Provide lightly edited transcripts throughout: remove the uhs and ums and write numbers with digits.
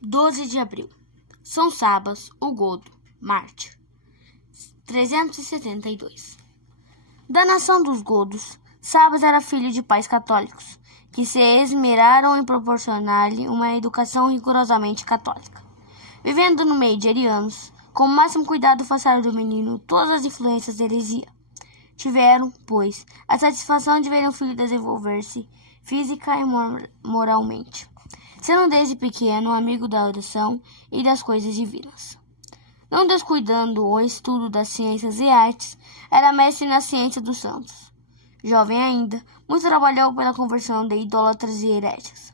12 de abril. São Sabas, o Godo, mártir. 372. Da nação dos godos, Sabas era filho de pais católicos, que se esmeraram em proporcionar-lhe uma educação rigorosamente católica. Vivendo no meio de arianos, com o máximo cuidado afastaram do menino todas as influências da heresia. Tiveram, pois, a satisfação de ver o filho desenvolver-se física e moralmente, sendo desde pequeno amigo da oração e das coisas divinas. Não descuidando o estudo das ciências e artes, era mestre na ciência dos santos. Jovem ainda, muito trabalhou pela conversão de idólatras e hereges.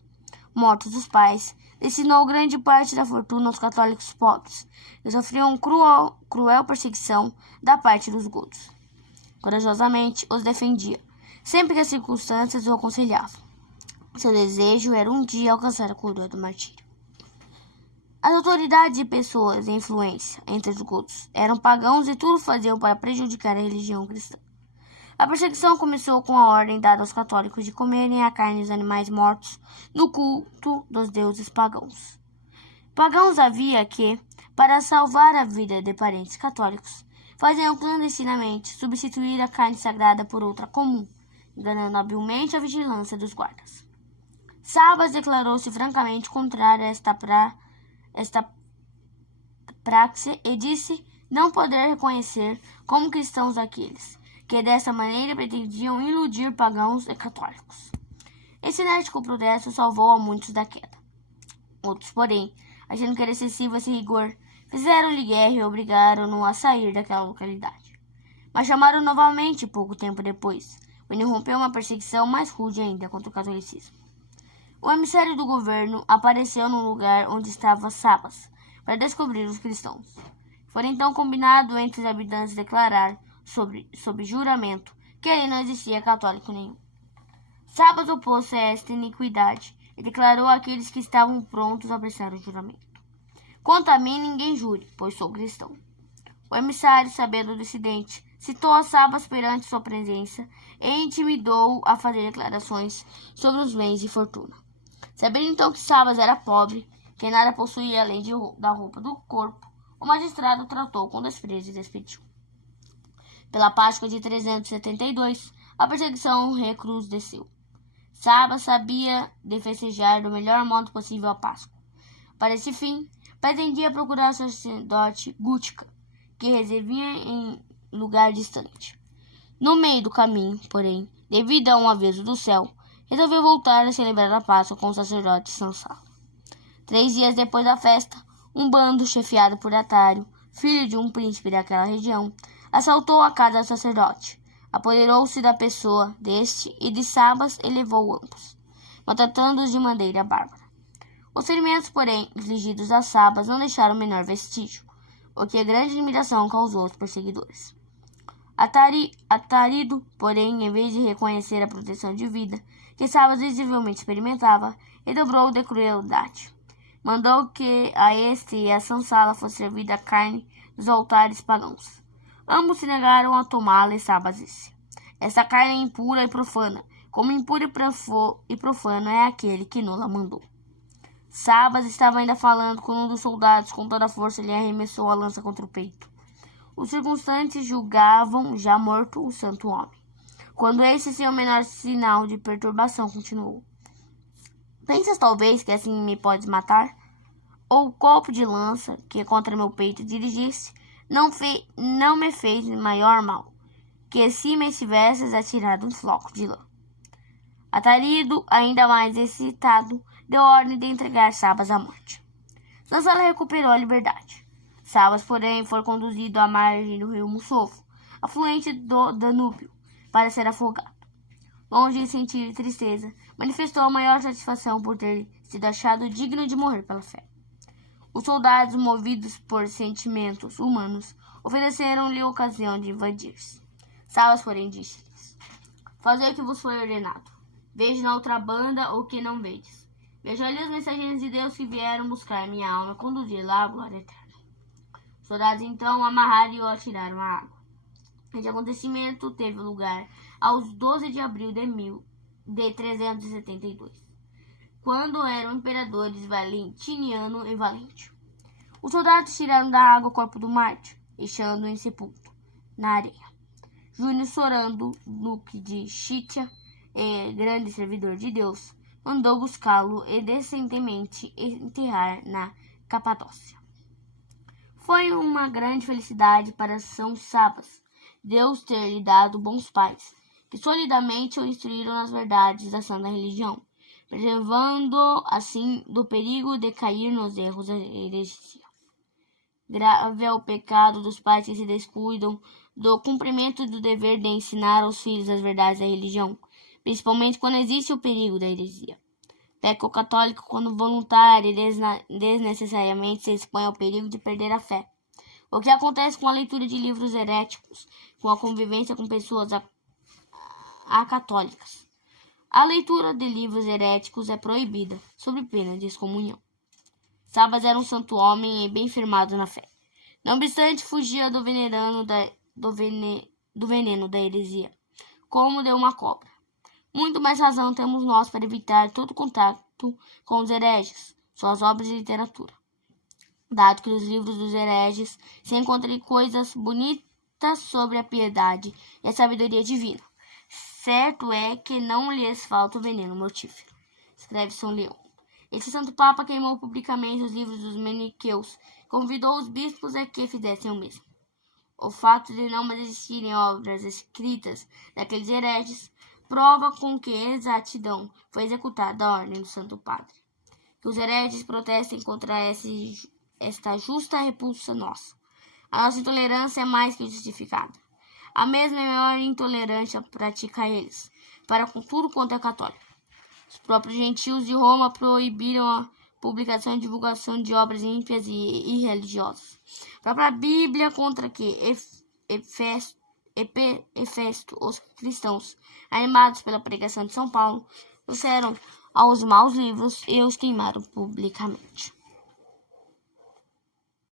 Mortos os pais, destinou grande parte da fortuna aos católicos pobres, que sofriam cruel perseguição da parte dos godos. Corajosamente os defendia, sempre que as circunstâncias o aconselhavam. Seu desejo era um dia alcançar a coroa do martírio. As autoridades e pessoas de influência entre os godos eram pagãos e tudo faziam para prejudicar a religião cristã. A perseguição começou com a ordem dada aos católicos de comerem a carne dos animais mortos no culto dos deuses pagãos. Pagãos havia que, para salvar a vida de parentes católicos, faziam clandestinamente substituir a carne sagrada por outra comum, enganando habilmente a vigilância dos guardas. Sabas declarou-se francamente contrário a esta praxe e disse não poder reconhecer como cristãos aqueles que dessa maneira pretendiam iludir pagãos e católicos. Esse enérgico protesto salvou a muitos da queda. Outros, porém, achando que era excessivo esse rigor, fizeram-lhe guerra e obrigaram-no a sair daquela localidade. Mas chamaram novamente pouco tempo depois, quando irrompeu uma perseguição mais rude ainda contra o catolicismo. O emissário do governo apareceu no lugar onde estava Sabas, para descobrir os cristãos. Foi então combinado entre os habitantes declarar, sob juramento, que ali não existia católico nenhum. Sabas opôs-se a esta iniquidade e declarou àqueles que estavam prontos a prestar o juramento: quanto a mim, ninguém jure, pois sou cristão. O emissário, sabendo do incidente, citou a Sabas perante sua presença e intimidou-o a fazer declarações sobre os bens e fortuna. Sabendo então que Sabas era pobre, que nada possuía além da roupa do corpo, o magistrado o tratou com desprezo e despediu. Pela Páscoa de 372, a perseguição recrudesceu. Sabas sabia de festejar do melhor modo possível a Páscoa. Para esse fim, pretendia procurar o sacerdote Gútica, que residia em lugar distante. No meio do caminho, porém, devido a um aviso do céu, resolveu voltar a celebrar a Páscoa com o sacerdote Sansalo. 3 dias depois da festa, um bando chefiado por Atário, filho de um príncipe daquela região, assaltou a casa do sacerdote, apoderou-se da pessoa deste e de Sabas e levou ambos, maltratando-os de maneira bárbara. Os ferimentos, porém, infligidos a Sabas não deixaram o menor vestígio, o que grande admiração causou aos perseguidores. Atárido, porém, em vez de reconhecer a proteção de vida que Sabas visivelmente experimentava, redobrou de crueldade. Mandou que a este e a Sansala fosse servida a carne dos altares pagãos. Ambos se negaram a tomá-la e Sabas disse: essa carne é impura e profana, como impuro e profano é aquele que nola mandou. Sabas estava ainda falando quando um dos soldados com toda a força lhe arremessou a lança contra o peito. Os circunstantes julgavam já morto o santo homem. Quando esse sem o menor sinal de perturbação continuou: pensas talvez que assim me podes matar? Ou o golpe de lança que contra meu peito dirigiste não me fez maior mal, que se me tivesses atirado um floco de lã. Atarido, ainda mais excitado, deu ordem de entregar Sabas à morte. Sansala recuperou a liberdade. Sabas, porém, foi conduzido à margem do rio Mussofo, afluente do Danúbio, para ser afogado. Longe de sentir tristeza, manifestou a maior satisfação por ter sido achado digno de morrer pela fé. Os soldados, movidos por sentimentos humanos, ofereceram-lhe ocasião de invadir-se. Sabas, porém, disse-lhes: fazei o que vos foi ordenado. Vejo na outra banda o que não vedes. Vejo ali os mensageiros de Deus que vieram buscar minha alma e conduzi-la à glória eterna. Os soldados, então, amarraram e o atiraram à água. Este acontecimento teve lugar aos 12 de abril de 372. quando eram imperadores Valentiniano e Valente. Os soldados tiraram da água o corpo do mártir, deixando-o insepulto na areia. Júnior Sorando, duque de Chitia e grande servidor de Deus, mandou buscá-lo e decentemente enterrar na Capadócia. Foi uma grande felicidade para São Sabas, Deus ter lhe dado bons pais, que solidamente o instruíram nas verdades da santa religião, preservando-o assim do perigo de cair nos erros da heresia. Grave é o pecado dos pais que se descuidam do cumprimento do dever de ensinar aos filhos as verdades da religião, principalmente quando existe o perigo da heresia. Peca o católico quando voluntário e desnecessariamente se expõe ao perigo de perder a fé. O que acontece com a leitura de livros heréticos, com a convivência com pessoas acatólicas. A leitura de livros heréticos é proibida, sob pena de excomunhão. Sabas era um santo homem e bem firmado na fé. Não obstante, fugia do veneno da heresia, como de uma cobra. Muito mais razão temos nós para evitar todo contato com os hereges, suas obras de literatura, dado que nos livros dos hereges se encontram coisas bonitas sobre a piedade e a sabedoria divina. Certo é que não lhes falta o veneno mortífero, escreve São Leão. Esse santo papa queimou publicamente os livros dos maniqueus e convidou os bispos a que fizessem o mesmo. O fato de não mais existirem obras escritas daqueles hereges prova com que exatidão foi executada a ordem do Santo Padre. Que os hereges protestem contra esta justa repulsa nossa. A nossa intolerância é mais que justificada. A mesma e maior intolerância pratica eles, para com tudo quanto é católico. Os próprios gentios de Roma proibiram a publicação e divulgação de obras ímpias e irreligiosas. A própria Bíblia, contra que Hefesto, os cristãos, animados pela pregação de São Paulo, trouxeram aos maus livros e os queimaram publicamente.